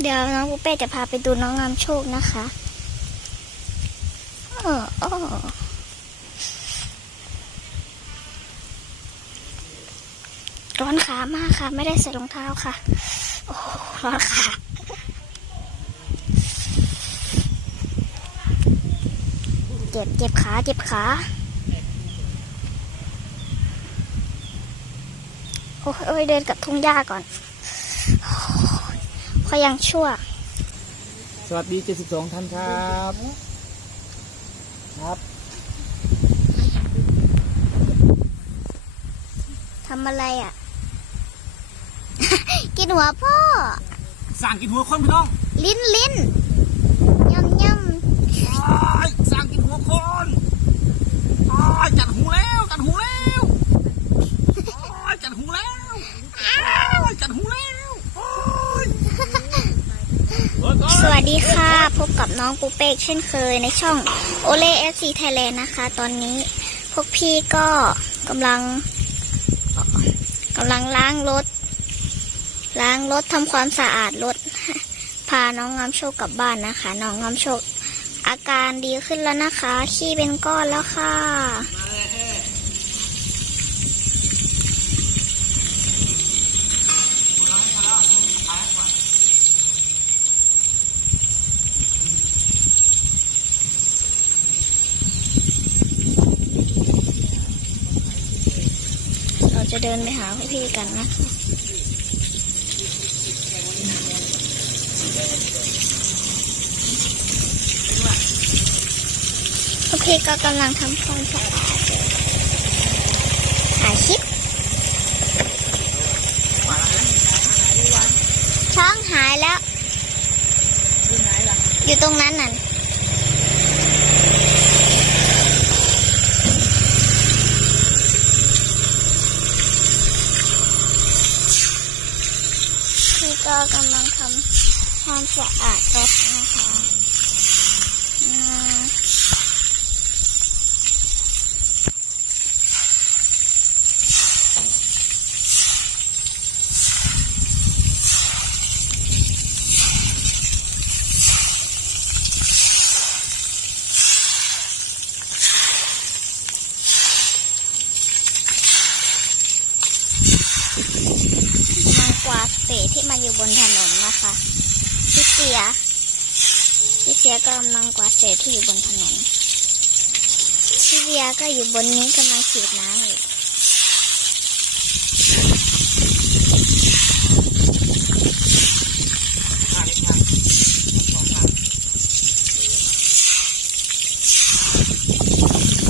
เดี๋ยวน้องปูเป้จะพาไปดูน้องงามโชคนะคะอ้อออร้อนขามากค่ะ ไม่ได้ใส่รองเท้าค่ะ โอ้ร้อนขาเจ็บเจ็บขา เจ็บขา โอ้ยเดินกับทุ่งหญ้าก่อน เขายังชั่ว สวัสดี 72 ท่านครับ ครับทำอะไรอะ กินหัวพ่อ สั่งกินหัวคนพี่น้องลิ้นลิ้นย่ำย่อ้ายสั่งกินหัวคนอ้ายจัดหูแล้วจัดหูแล้วอ้ายจัดหูแล้วอ้ายจัดหูแล้วอ้ายเบิดก่อนำ สวัสดีค่ะ พบกับน้องปูเป้เช่นเคยในช่องโอเล่เอฟซีไทยแลนด์นะคะ ตอนนี้พวกพี่ก็กำลังกำลังล้างรถ ล้างรถทำความสะอาดรถ พาน้องงามโชคกลับบ้านนะคะ น้องงามโชค อาการดีขึ้นแล้วนะคะ ขี้เป็นก้อนแล้วค่ะ เดินไปหาพี่ๆกันนะพี่ก็กำลังทำความสะอาดอายคลิปช้างหายแล้ว อยู่ตรงนั้นน่ะ พี่ก็กำลังทำความสะอาดรถนะคะอืมกำลังกวาดเศษที่มันอยู่บนถนนนะคะพี่เสียพี่เสียก็กำลังกวาดเศษที่อยู่บนถนนพี่เบียก็อยู่บนนี้กำลังฉีดน้ำอยู่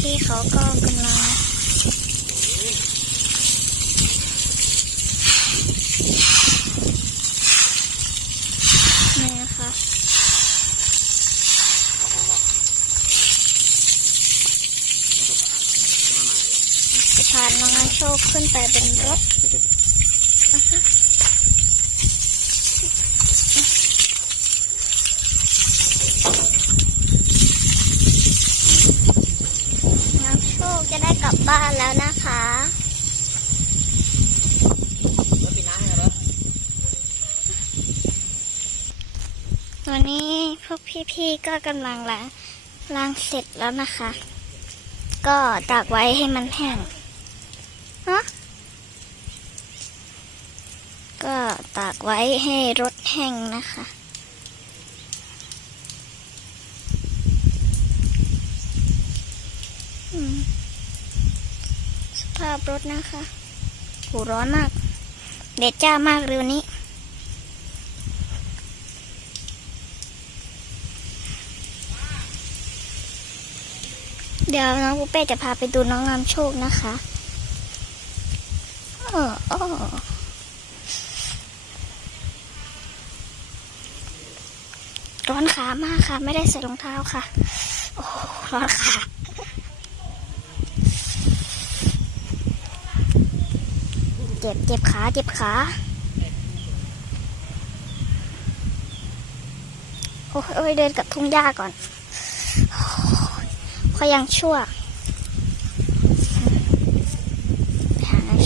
พี่เขาก็กำลัง นี่นะคะจะ พาน้องอาโชคขึ้นไปบนรถนะคะน้องโชคจะได้กลับบ้านแล้วนะคะแล้วปีน้าไงรถตอนนี้พวกพี่ๆก็กำลังล้างล้างเสร็จแล้วนะคะ ก็ตากไว้ให้มันแห้ง ฮะก็ตากไว้ให้รถแห้งนะคะอืมสภาพรถนะคะโหร้อนมาก เด็ดจ้ามากเร็วนี้ เดี๋ยวน้องปูเป้จะพาไปดูน้องงามโชคนะคะ อ้อร้อนขามากค่ะ ไม่ได้ใส่รองเท้าค่ะ โอ้ร้อนขาเจ็บเจ็บขาเจ็บขาโอ้ยเดินกับทุ่งหญ้าก่อนเขายังชั่ว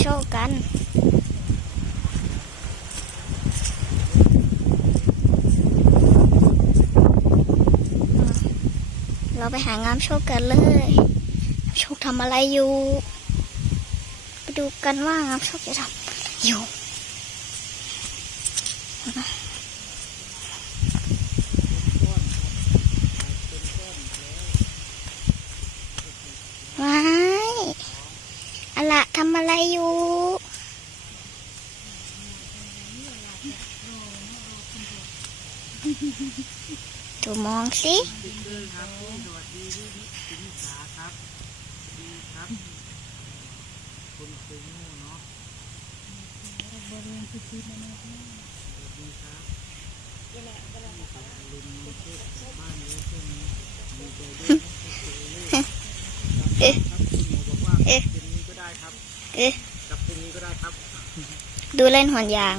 โชคกันเราไปหางามโชคกันเลย โชคทำอะไรอยู่ ไปดูกันว่างามโชคจะทำอยู่ อะไรอยู่ดูมองสิเอ๊ะเอ๊ะ เป็นนี้ก็ได้ครับเอ๊ะกับเป็นนี้ก็ได้ครับ ดูเล่นห่วงยาง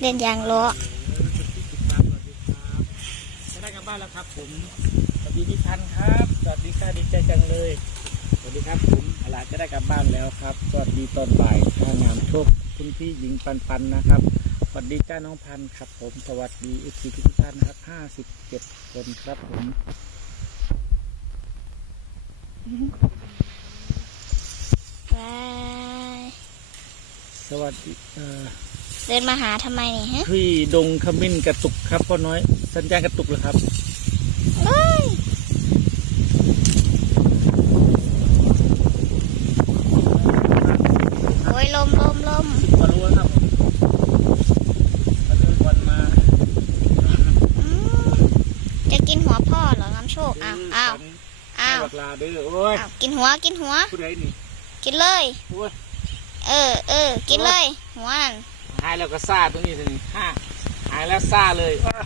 เล่นยางล้อจะได้กลับบ้านแล้วครับ ผมสวัสดีพี่พันธุ์ครับสวัสดีค่ะดีใจจังเลยสวัสดีครับผมเอาล่ะจะได้กลับบ้านแล้วครับสวัสดีตอนบ่ายท่างามโชคคุณพี่หญิงปันปันนะครับสวัสดีจ้าน้องพันธุ์ครับ ผมสวัสดีเอฟซีทุกท่านนะครับห้าสิบเจ็ดคนครับผม ว้ายสวัสดีเอ่อเดินมาหาทำไมเนี่ยฮะพี่ดงขมิ้นกระตุกครับพ่อน้อย สัญญาณกระตุกเลยครับ เอ้ยโอ้ยลมลมลมมารู้แล้วครับมาดูบอลมาอืมจะกินหัวพ่อเหรองามโชคอ้าวอ้าวอ้าวบักลาเด้อโอ้ยอ้าวกินหัวกินหัว ผู้ใดนี่ กินเลยโอ้ยเออเออกินเลย หัวนั่นหายแล้วก็ซาตรงนี้สิห้าหายแล้วซาเลยอ้า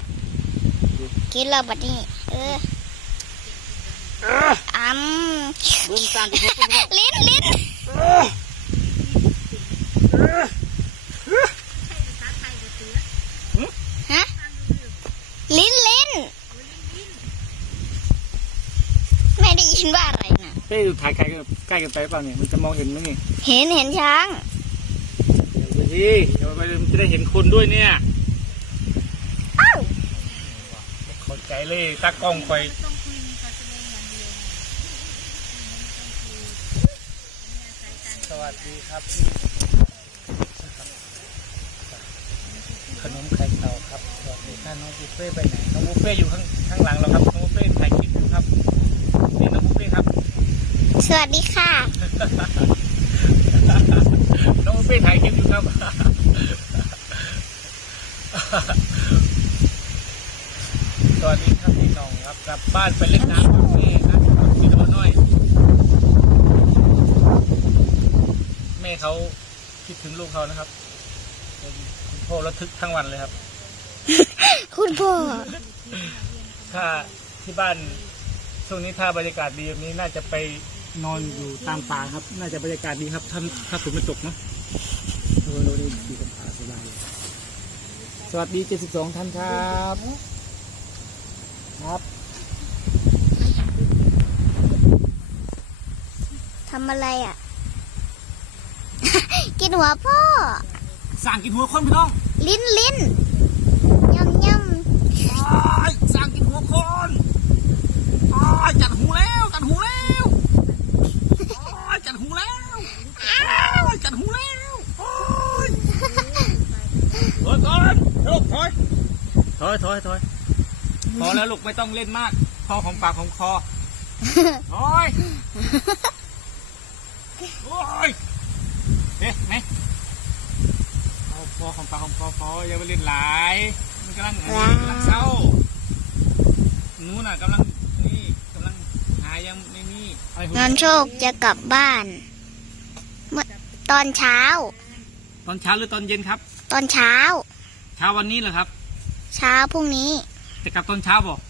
กินแล้วบัดนี้ เออเอ้ออ้ำเบิ่งสร้างกินทุกคนครับลิ้นลิ้นเอ้อเอ้อฮะลิ้นลิ้นไม่ได้ยินว่าอะไรนะเฮ้ยถ่ายใกล้กันใกล้กันไปเปล่าเนี่ยมันจะมองเห็นไหมนี่เห็นเห็นช้าง เดี๋ยวสิเดี๋ยวไปมันจะได้เห็นคนด้วยเนี่ยอ้าวเข้าใจเลยตากล้องคอยสวัสดีครับพี่ขนมไข่เต่าครับสวัสดีค่ะน้องบุฟเฟ่ไปไหนน้องบุฟเฟ่อยู่ข้างข้างหลังเราครับ วัสดีค่ะ น้องบุฟเฟ่ถ่ายคลิปอยู่ครับ สวัสดีครับพี่น้องครับกลับบ้านไปเล่นน้ำกับแม่ครับพี่โดน้อย แม่เขาคิดถึงลูกเขานะครับเป็นคุณพ่อระทึกทั้งวันเลยครับ คุณพ่อ ถ้าที่บ้านช่วงนี้ถ้าบรรยากาศดีแบบนี้น่าจะไป นอนอยู่ตามป่าครับ น่าจะบรรยากาศดีครับ ถ้าถ้าฝนไม่ตกเนาะดูดูดีดีกับป่าสบายเลยสวัสดี 72 ท่านครับ ครับทำอะไรอะ กินหัวพ่อ สั่งกินหัวคนพี่น้องลิ้นลิ้นย่ำย่อ้ายสั่งกินหัวคนอ้ายจัดหูแล้วจัดหูแล้วอ้ายจัดหูแล้วอ้ายจัดหูแล้วอ้ายเฮ้ยก่อน ลูกถอยถอยถอยถอยพอแล้วลูกไม่ต้องเล่นมาก พอของปากของคอถอยโอ้ยเอ๊ะไหมเอาพอของปากของคอพออย่าไปเล่นหลายมันกำลังอันนี้กำลังเศร้าหนู้น่ะกำลังนี่กำลังหายังไม่มีอะไรำนอนโชคจะกลับบ้านเมื่อตอนเช้า ตอนเช้าหรือตอนเย็นครับ ตอนเช้า เช้าวันนี้เหรอครับ เช้าพรุ่งนี้ จะกลับตอนเช้าบอก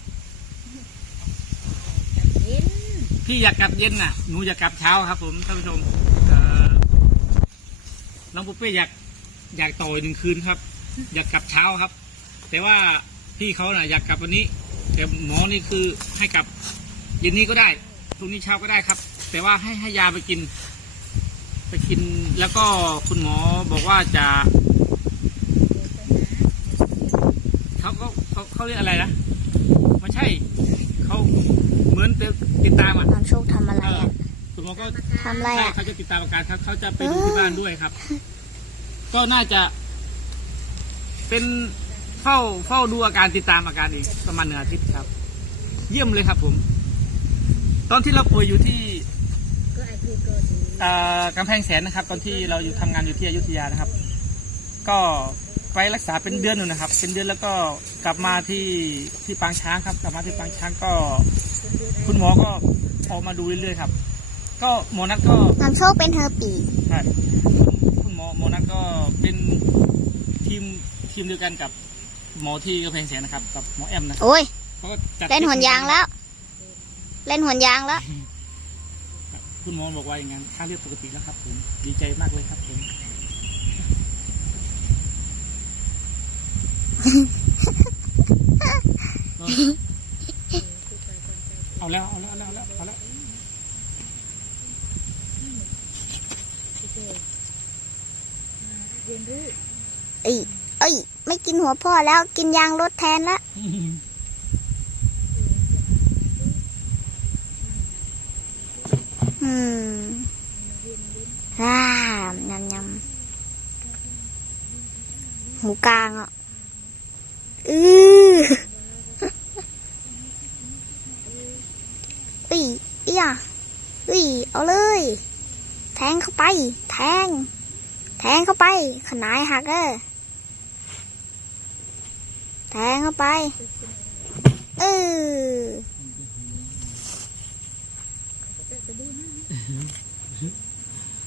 พี่อยากกลับเย็นน่ะ หนูอยากกลับเช้าครับ ผมท่านผู้ชมเอ่อน้องปุ๊เป้อยากอยากต่ออีกหนึ่งคืนครับ อยากกลับเช้าครับ แต่ว่าพี่เขาน่ะ อยากกลับวันนี้ แต่หมอนี่คือให้กลับเย็นนี้ก็ได้พรุ่งนี้เช้าก็ได้ครับ แต่ว่าให้ให้ยาไปกิน ไปกินแล้วก็คุณหมอบอกว่าจะ เขาก็เขาเขาเรียกอะไรนะไม่ใช่เขามือนติดตามอะน้ำโชคทำอะไรอะคุณหมอก็ทำอะไรใช่อะเขาจะติดตามอาการเขาเขาจะไปดูเออที่บ้านด้วยครับ ก็น่าจะ เป็นเฝ้าเฝ้าดูอาการติดตามอาการอีกประมาณหนึ่งอาทิตย์ครับ เยี่ยมเลยครับ ผม ตอนที่เราป่วยอยู่ที่เอ่อกำแพงแสนนะครับ ตอนที่เราอยู่ทำงานอยู่ที่อยุธยานะครับ ก็ ไปรักษาเป็นเดือนหนึ่งนะครับ เป็นเดือนแล้วก็กลับมาที่ที่ปางช้างครับ กลับมาที่ปางช้างก็ คุณหมอก็ออกมาดูเรื่อยๆครับ ก็หมอนัทก็น้ำโชคเป็นเธอปีกใช่คุณหมอหมอนัทก็เป็นทีมทีมเดียวกันกับหมอที่กำแพงแสนนะครับ กับหมอแอมนะโอ้ยเขาก็จัดเล่นหนยางแล้ว เล่นหนยางแล้ว คุณหมอบอกว่าอย่างนั้นค่าเลือดปกติแล้วครับผมดีใจมากเลยครับผม เอาแล้วเอาแล้วเอาแล้วเอาแล้วเอ้ยเอ้ย ไม่กินหัวพ่อแล้วกินยางรถแทนละอืมอ่ายำยำหมูกลางอะ อืออุ้ยเอียอุ้ยเอาเลย แทงเข้าไป แทง แทงเข้าไป ขนายหักเออแทงเข้าไป เออ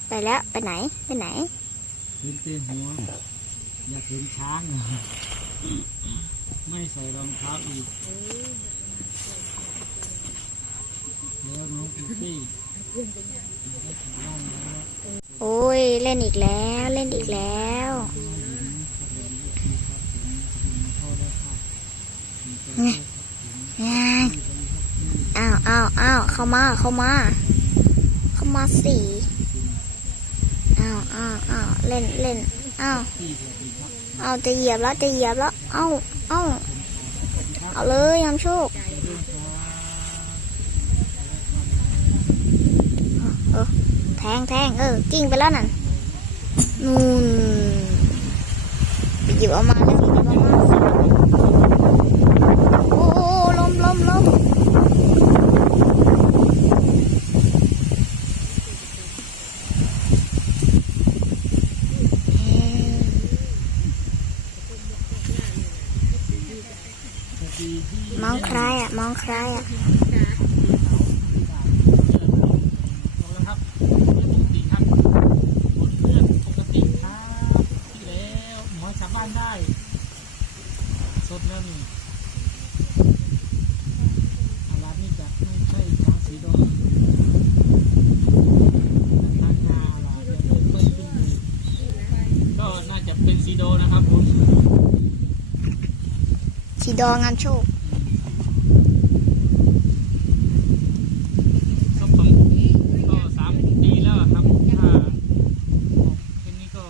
ไปแล้วไปไหน ไปไหนเห็นเต้นหัว อยากเห็นช้างอะ ไม่ใส่รองเท้าอีกแล้วน้องปุ๊กกี้โอ้ยเล่นอีกแล้วเล่นอีกแล้วอ้าวอ้าวอ้าวเข้ามาเข้ามา เข้ามาสี่อ้าวอ้าวอ้าวเล่นเล่นอ้าวอ้าวจะเหยียบแล้วจะเหยียบแล้วอ้าว เอ้า เอาเลยยามโชค เออ แทงแทงเออ กิ้งไปแล้วนั่น นู่นไปหยิบออกมาแล้วหยิบออกมาโอ้โอ้โอ้ล้มล้มล้ม มองใครอะ มองใครอะ เอาละครับปกติครับผลเลือดปกติครับที่แล้วห มอชาวบ้านได้สดแล้วนี่อาร้านนี้จะไม่ใช่ช้างสีดงทางนาหรอจะเริ่มต้นขึ้นก็น่าจะเป็นสีโดนะครับผมสีดองามโชค ก็ผมก็สามปีแล้วอะครับ ถ้าแค่นี้ก็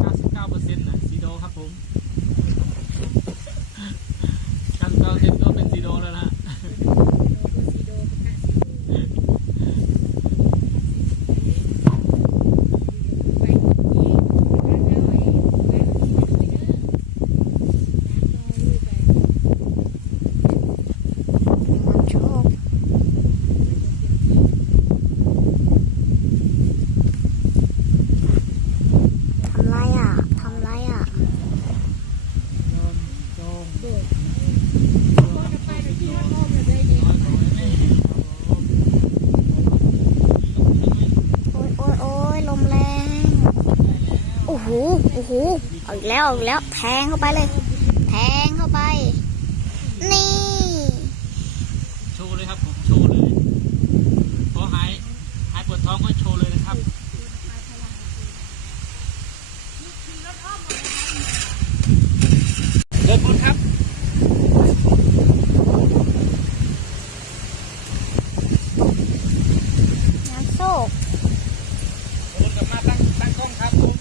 เก้าสิบเก้าเปอร์เซ็นต์นะซีโดครับผมเก้าสิบเก้าเปอร์เซ็นต์ก็เป็นซีโดแล้วนะ งามโชคทำไรอะ ทำไรอะ โดนโดนโดนน้อยน้อยนี่ครับผม โอ้ยโอ้ยโอ้ยลมแรง โอ้โห โอ้โห เอาอีกแล้วเอาอีกแล้วแทงเข้าไปเลย แทงเข้าไป นี่ โชว์เลยครับผมโชว์เลยพอหายหายปวดท้องก็โชว์เลยนะครับ เดินบนครับ งามโชค เดินกลับมาตั้งตั้งกล้องครับผม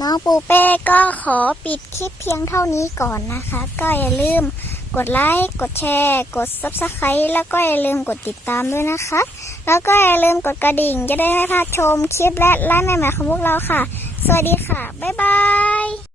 น้องปูเป้ก็ขอปิดคลิปเพียงเท่านี้ก่อนนะคะ ก็อย่าลืมกดไลค์ กดแชร์ กด Subscribe แล้วก็อย่าลืมกดติดตามด้วยนะคะ แล้วก็อย่าลืมกดกระดิ่ง จะได้ไม่พลาดชมคลิปและไลฟ์ใหม่ๆของพวกเราค่ะ สวัสดีค่ะ บ๊ายบาย